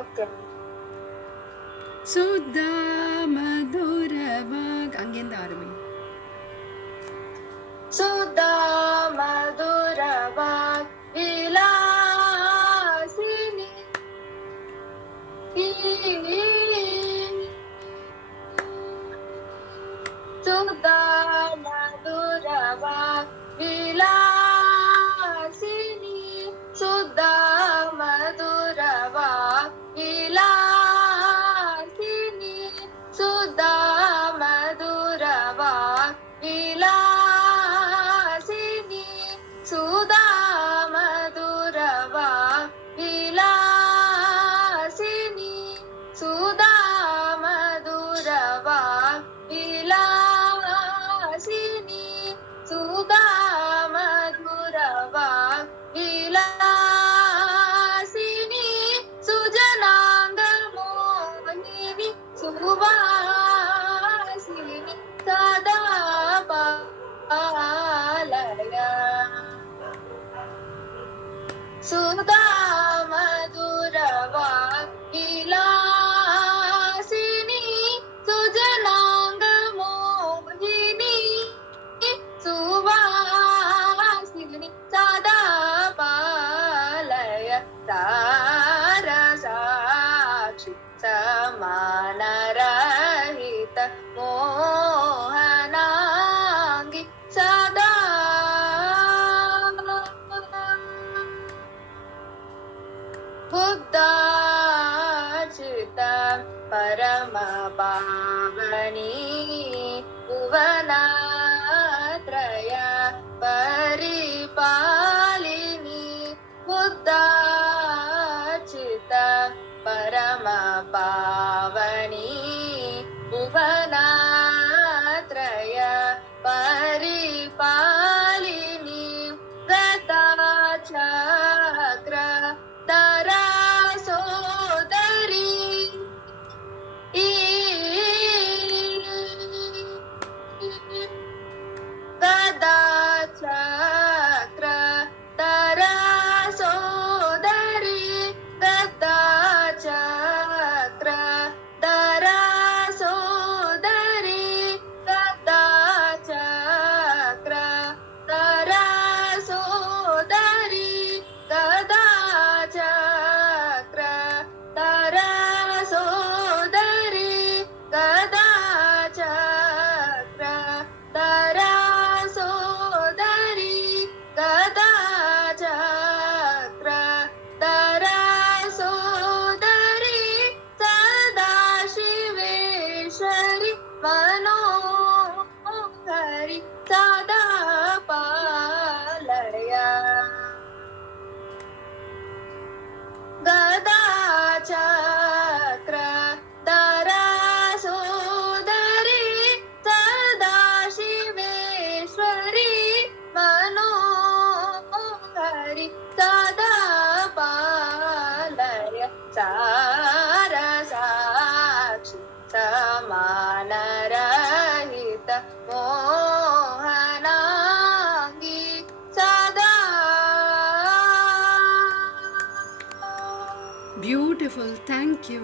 ಓಕೆ. ಸುದ್ದ ಮಧುರವಾಗ ಅಲ್ಲಿಂದ ಆರಂಭಿ. ಸುಧಾ ಮಧುರವಾಗ್ ವಿಲಾಸಿನಿ ಸುಧಾ ಮಧುರವಾಗ್ ವಿಲಾಸಿನಿ ಸುಧಾ ಮಧುರವಾಗ್ ವಿಲಾಸಿನಿ ಸುಧಾ ಮಧುರವಾಗ್ ವಿಲಾಸಿನಿ ಸುಧಾ ಮಧುರವಾಗ್ ವಿಲಾಸಿನಿ ಸುಧಾ ಮಧುರವಾಗ್ ವಿಲಾಸಿನಿ ಸುಧಾ ಮಧುರವಾಗ್ ವಿಲಾಸಿನಿ ಸುಜನಾಂಗ ಮೋಹಿನಿ ಸುವಾಸಿನಿ ಸದಾ ಪಾಲಯ ಸುಧಾ ಮಧುರವಾಗ್ ವಿಲಾಸಿನಿ ಸುಜನಾಂಗ ಮೋಹಿನಿ ಸುವಾಸಿನಿ ಸದಾ ಪಾಲಯ ತಾರ ಸಾಕ್ಷಿ ಸಮಾನರಹಿತ ಮೋಹನಾಂಗಿ ಸದಾ ಬುದ್ಧಾರ್ಚಿತ ಪರಮ ಪಾವನಿ ಭುವನತ್ರಯ ಪರಿಪಾಲಿನಿ ಬುದ್ಧಾರ್ಚಿತ ಪರಮ ಪಾವನಿ ಭುವನತ್ರಯ ಪರಿಪಾಲಿನಿ ಗದಾಚಕ್ರ ಧರ ಸೋದರಿ ಗದಾಚಕ್ರ ಧರ ಸೋದರಿ ಗದಾಚಕ್ರ ಧರ ಸೋದರಿ ಗದಾಚಕ್ರ ಧರ ಸೋದರಿ ಗದಾಚಕ್ರ ಧರ ಸೋದರಿ ಗದಾಚಕ್ರ ಧರ ಸೋದರಿ ಗದಾಚಕ್ರ ಧರ ಸೋದರಿ ಸದಾ ಶಿವೇಶ್ವರಿ ಮನೋಹರಿ ಸದಾ ಪಾಲಯ ಗದಾಚಕ್ರ ಧರ ಸೋದರಿ ಸದಾ ಶಿವೇಶ್ವರಿ ಮನೋಹರಿ ಸದಾ ಪಾಲಯ ಸಾರ ಸಾಕ್ಷಿ ಸಮಾನರಹಿತ ಮೋಹನಾಂಗಿ ಸದಾ. Beautiful, thank you.